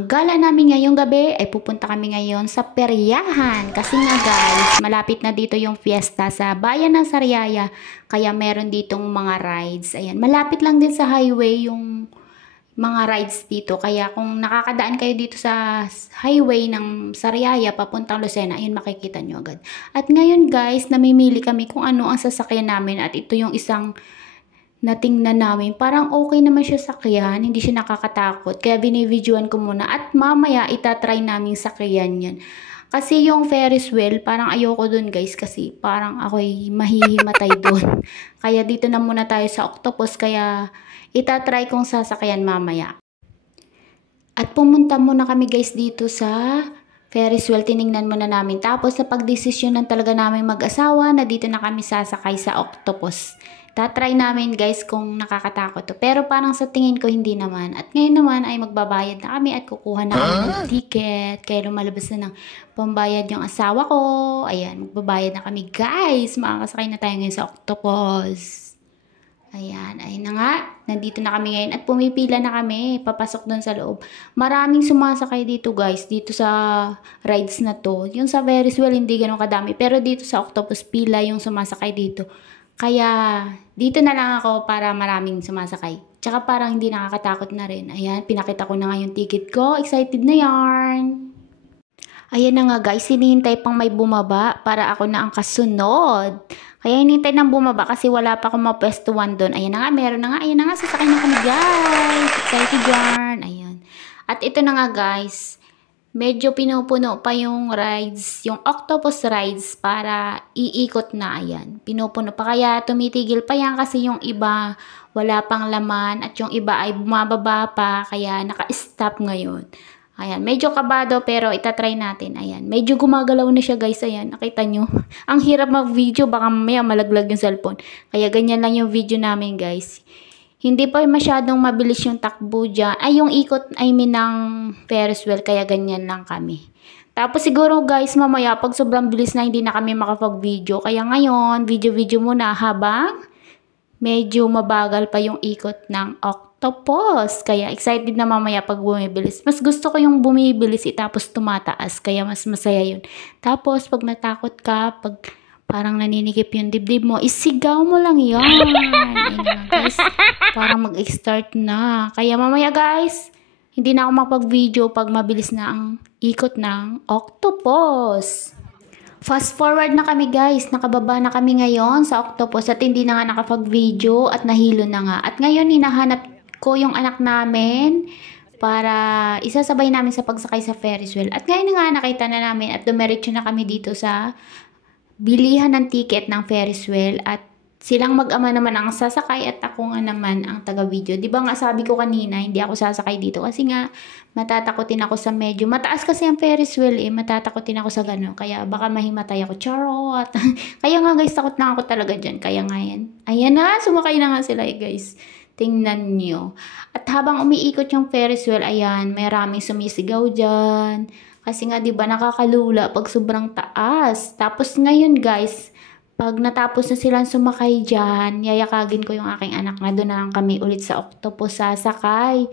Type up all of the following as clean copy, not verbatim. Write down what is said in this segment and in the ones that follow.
Ang gala namin ngayong gabi ay pupunta kami ngayon sa Periyahan. Kasi nga guys, malapit na dito yung fiesta sa bayan ng Sariaya. Kaya meron ditong mga rides. Ayan, malapit lang din sa highway yung mga rides dito. Kaya kung nakakadaan kayo dito sa highway ng Sariaya papuntang Lucena, ayun makikita nyo agad. At ngayon guys, namimili kami kung ano ang sasakyan namin. At ito yung isang natingnan namin, parang okay naman siya sakyan, hindi siya nakakatakot. Kaya binibidyoan ko muna at mamaya itatry namin sakyan yan. Kasi yung Ferris wheel, parang ayoko dun guys kasi parang ako'y mahihimatay dun. Kaya dito na muna tayo sa octopus, kaya itatry kong sasakyan mamaya. At pumunta muna kami guys dito sa Ferris wheel, tiningnan muna namin. Tapos sa pagdesisyonan talaga namin mag-asawa na dito na kami sasakay sa octopus. Tatry namin guys kung nakakatakot to. Pero parang sa tingin ko hindi naman. At ngayon naman ay magbabayad na kami at kukuha na kami ng ticket. Kaya lumalabas na ng pambayad yung asawa ko. Ayan, magbabayad na kami guys. Makakasakay na tayo ngayon sa octopus. Ayan, ayun na nga. Nandito na kami ngayon at pumipila na kami. Papasok doon sa loob. Maraming sumasakay dito guys. Dito sa rides na to. Yung sa Ferris wheel hindi ganun kadami. Pero dito sa octopus pila yung sumasakay dito. Kaya, dito na lang ako para maraming sumasakay. Tsaka parang hindi nakakatakot na rin. Ayan, pinakita ko na nga yung ticket ko. Excited na yarn! Ayan na nga guys, hinihintay pang may bumaba para ako na ang kasunod. Kaya hinihintay nang bumaba kasi wala pa akong mapwestuhan doon. Ayan na nga, meron na nga. Ayan na nga, sasakay na kami guys. Excited yarn! Ayan. At ito na nga guys. Medyo pinupuno pa yung rides, yung octopus rides para iikot na, ayan. Pinupuno pa kaya tumitigil pa yan kasi yung iba wala pang laman at yung iba ay bumababa pa kaya naka-stop ngayon. Ayan, medyo kabado pero itatry natin, ayan. Medyo gumagalaw na siya guys, ayan, nakita nyo. Ang hirap mag-video, baka mamaya malaglag yung cellphone. Kaya ganyan lang yung video namin guys. Hindi pa masyadong mabilis yung takbo dyan. Ay, yung ikot, ng Ferris wheel. Kaya ganyan lang kami. Tapos siguro guys, mamaya pag sobrang bilis na hindi na kami makapag-video. Kaya ngayon, video-video muna habang medyo mabagal pa yung ikot ng octopus. Kaya excited na mamaya pag bumibilis. Mas gusto ko yung bumibilis tapos tumataas. Kaya mas masaya yun. Tapos pag natakot ka, pag parang naninikip yung dibdib mo, isigaw mo lang yan. Ayun na guys, parang mag-start na. Kaya mamaya guys, hindi na ako makapag-video pag mabilis na ang ikot ng octopus. Fast forward na kami guys, nakababa na kami ngayon sa octopus at hindi na nga nakapag-video at nahilo na nga. At ngayon hinahanap ko yung anak namin para isasabay namin sa pagsakay sa Ferris wheel. At ngayon nga nakita na namin at dumiretso na kami dito sa bilihan ng ticket ng Ferris wheel at silang mag-ama naman ang sasakay at ako nga naman ang taga-video. Di ba nga sabi ko kanina, hindi ako sasakay dito kasi nga matatakotin ako sa medyo. Mataas kasi ang Ferris wheel matatakotin ako sa gano'n. Kaya baka mahimatay ako. Charot! Kaya nga guys, takot na ako talaga dyan. Kaya nga yan. Ayan na, sumakay na nga sila guys. Tingnan nyo. At habang umiikot yung Ferris wheel, ayan, may maraming sumisigaw dyan. Kasi nga 'di ba nakakalula pag sobrang taas. Tapos ngayon guys, pag natapos na silang sumakay diyan, yayakagin ko yung aking anak na doon na lang kami ulit sa octopus sasakay.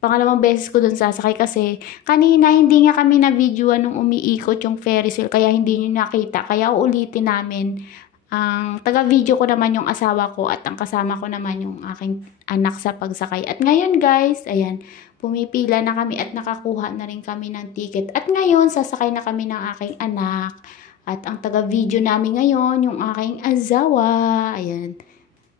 Pangalawang beses ko doon sasakay kasi kanina hindi nga kami na videoan nung umiikot yung Ferris wheel kaya hindi niyo nakita. Kaya uulitin namin. Ang taga-video ko naman yung asawa ko at ang kasama ko naman yung aking anak sa pagsakay. At ngayon guys, ayan, pumipila na kami at nakakuha na rin kami ng ticket. At ngayon, sasakay na kami ng aking anak. At ang taga-video namin ngayon, yung aking asawa. Ayan.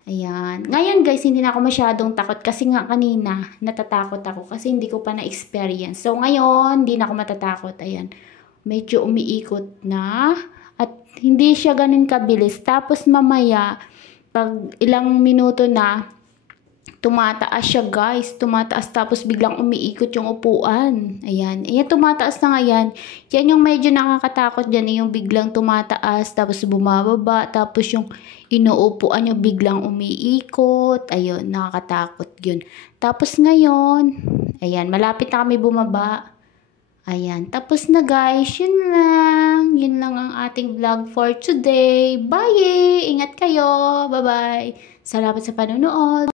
Ayan. Ngayon guys, hindi na ako masyadong takot kasi nga kanina natatakot ako kasi hindi ko pa na-experience. So ngayon, hindi na ako matatakot. Ayan. Medyo umiikot na. At hindi siya ganun kabilis. Tapos mamaya, pag ilang minuto na, tumataas siya guys. Tumataas tapos biglang umiikot yung upuan. Ayan. Ayan, tumataas na nga yan. Yan yung medyo nakakatakot dyan. Yung biglang tumataas tapos bumababa. Tapos yung inuupuan yung biglang umiikot. Ayun, nakakatakot yun. Tapos ngayon, ayan, malapit na kami bumaba. Ayan, tapos na guys, yun lang. Yun lang ang ating vlog for today. Bye! Ingat kayo! Bye-bye! Salamat sa panonood!